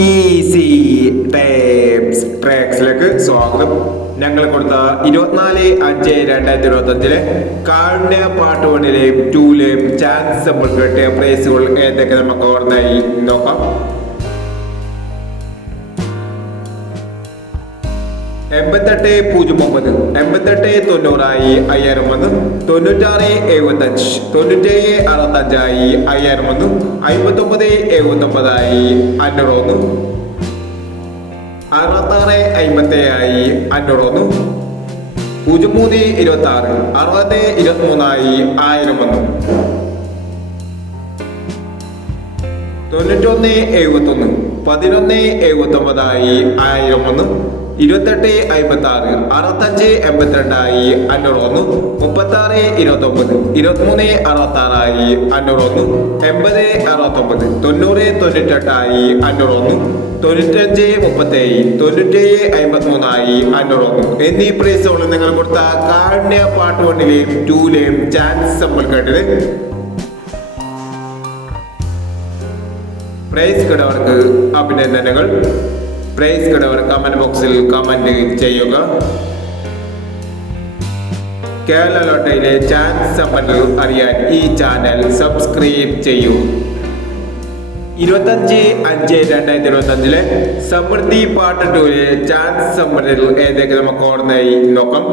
Easy tapes ട്രാക്സിലേക്ക് സ്വാഗതം. ഞങ്ങൾ കൊടുത്ത 24/5/2025 കാരുണ്യ പാർട്ട് 1ലെയും 2ലെയും ചാൻസ് നമ്മൾ കിട്ടിയ പ്രൈസുകൾ ഏതൊക്കെ നമുക്ക് ഓർമ്മയായി നോക്കാം. 8809 8890 5000 വന്നു. 9675 9765 5000 വന്നു. 5979 500 വന്നു. 6657 500 വന്നു. 0326 6023 1000 വന്നു. 9171 1179 1000 വന്നു. 2856 6582 500 വന്നു. 3629 2366 500 വന്നു. 8069 9098 500 വന്നു. 9537 9753 500 വന്നു എന്നീ പ്രൈസുകൾ നിങ്ങൾ കൊടുത്ത കാരുണ്യ പാർട്ട് 1ലെയും 2ലെയും ചാൻസ് നമ്മൾ കേട്ടത്. പ്രൈസ് കിടവർക്ക് അഭിനന്ദനങ്ങൾ. പ്രൈസ് കിടവർ കമന്റ് ബോക്സിൽ കമന്റ് ചെയ്യുക. കേരള ലോട്ടറിയിലെ ചാൻസ് സമ്പന്നർ അറിയാൻ ഈ ചാനൽ സബ്സ്ക്രൈബ് ചെയ്യൂ. 25/5/2025 സമൃദ്ധി പാർട്ട് 2ലെ ചാൻസ് സമ്പന്നർ ഏതൊക്കെ നമുക്ക് ഓർമ്മയായി നോക്കാം.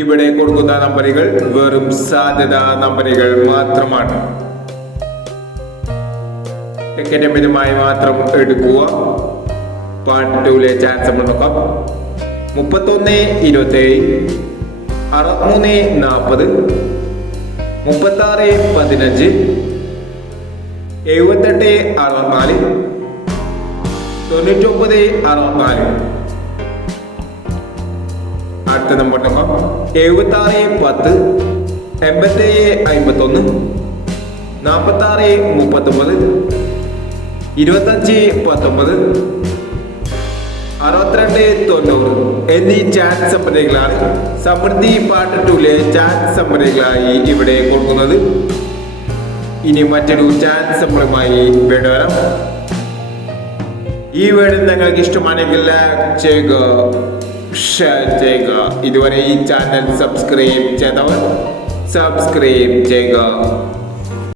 ഇവിടെ കൊടുക്കുന്ന നമ്പറുകൾ വെറും സാധ്യതാ നമ്പറുകൾ മാത്രമാണ്. എക്കഡമികമായി മാത്രം എടുക്കുക. പാർട്ട് 2ലെ ചാൻസ് നമ്മൾ നോക്കാം. 31/27 63/40 36/15 78/64 99/64. അടുത്ത നമ്പർ നോക്കാം. 76/10 87/51 46/39 25/19 62/90 എന്നീ ചാൻസ് സമ്പന്നകളാണ് സമൃദ്ധി പാർട്ട് 2ലെ ചാൻസ് സമ്പന്നകളായി ഇവിടെ കൊടുക്കുന്നത്. ഇനി മറ്റൊരു ചാൻസ് സമ്പന്നമായി വീണ്ടും വരാം. ഈ വീഡിയോ നിങ്ങൾക്ക് ഇഷ്ടമാണെങ്കിൽ ലൈക്ക് ചെയ്യുക, ഷെയർ ചെയ്യുക. ഇതുവരെ ഈ ചാനൽ സബ്സ്ക്രൈബ് ചെയ്തവർ സബ്സ്ക്രൈബ് ചെയ്യുക.